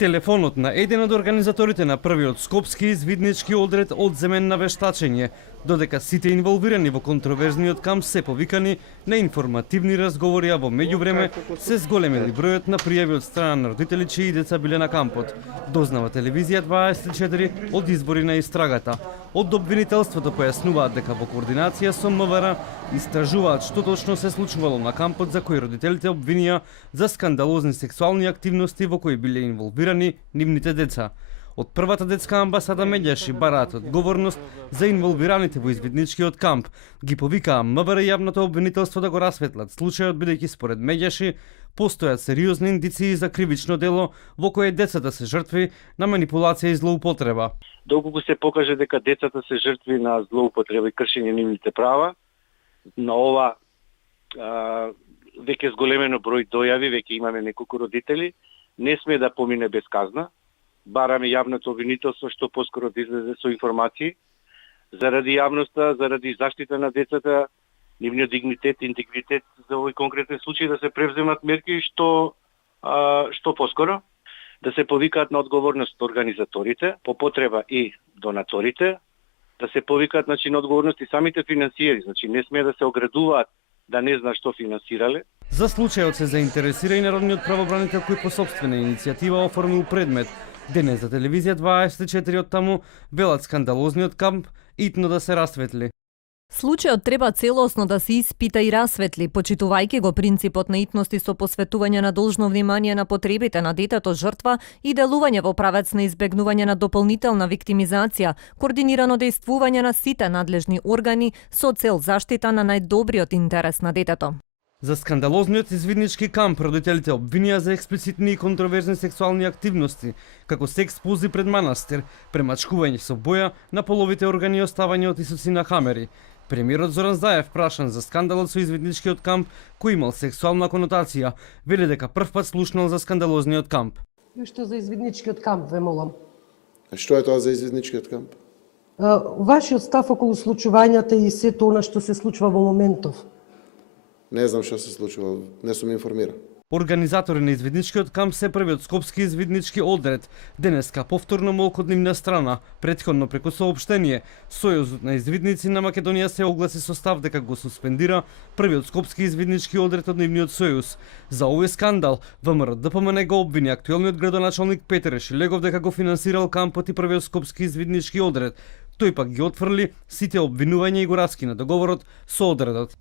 Телефонот на еден од организаторите на првиот скопски извиднички одред одземен на вештачење, додека сите инволвирани во контроверзниот камп се повикани на информативни разговори, а во меѓувреме се зголемили бројот на пријави од страна на родители чии деца биле на кампот. Дознава телевизија 24 од избори на истрагата. Од обвинителството појаснуваат дека во координација со МВР истражуваат што точно се случувало на кампот за кој родителите обвинија за скандалозни сексуални активности во кои биле инволвирани нивните деца. Од првата детска амбасада Медјаши бараат одговорност за инволвираните во извидничкиот камп. Ги повикаа МВР јавното обвинителство да го расветлат случајот, бидејќи според Медјаши постојат сериозни индиции за кривично дело во кое децата се жртви на манипулација и злоупотреба. Доколку се покаже дека децата се жртви на злоупотреба и кршење нивните права, на ова веќе зголемено број дојави, веќе имаме неколку родители, не сме да помине без казна. Бараме јавното обвинителство што поскоро да излезе со информации заради јавноста, заради заштита на децата, нивниот дигнитет, интегритет за овој конкретен случај да се превземат мерки што поскоро да се повикаат на одговорност организаторите, по потреба и донаторите, да се повикаат на одговорност и самите финансиери, не смеат да се оградуваат да не знаат што финансирале. За случајот се заинтересира и народниот правобранител кој по сопствена иницијатива оформил предмет. Денес за телевизија 24 од таму велат скандалозниот камп итно да се расветли. Случајот треба целосно да се испита и расветли, почитувајќи го принципот на итност и со посветување на должно внимание на потребите на детето жртва и делување во правец на избегнување на дополнителна виктимизација, координирано дејствување на сите надлежни органи со цел заштита на најдобриот интерес на детето. За скандалозниот извиднички камп родителите обвинија за експлицитни и контроверзни сексуални активности, како секс пози пред манастир, премачкување со боја на половите органи и оставање од исуци на хамери. Премиерот Зоран Заев, прашан за скандалот со извидничкиот камп кој имал сексуална конотација, вели дека првпат слушнал за скандалозниот камп. Што за извидничкиот камп, ве молам? А што е тоа за извидничкиот камп? Вашиот став околу случувањата и сето она што се случува во моментов. Не знам што се случува, не сум информиран. Организатори на извидничкиот камп се првиот скопски извиднички одред. Денеска повторно молк од нивна страна, претходно преку соопштение. Сојузот на извидници на Македонија се огласи со став дека го суспендира првиот скопски извиднички одред од нивниот сојуз. За овој скандал ВМРО ДПМН го обвини актуелниот градоначалник Петер Шилегов дека го финансирал кампот и првиот скопски извиднички одред. Тој пак ги отфрли сите обвинувања и го раскина договорот со одредот.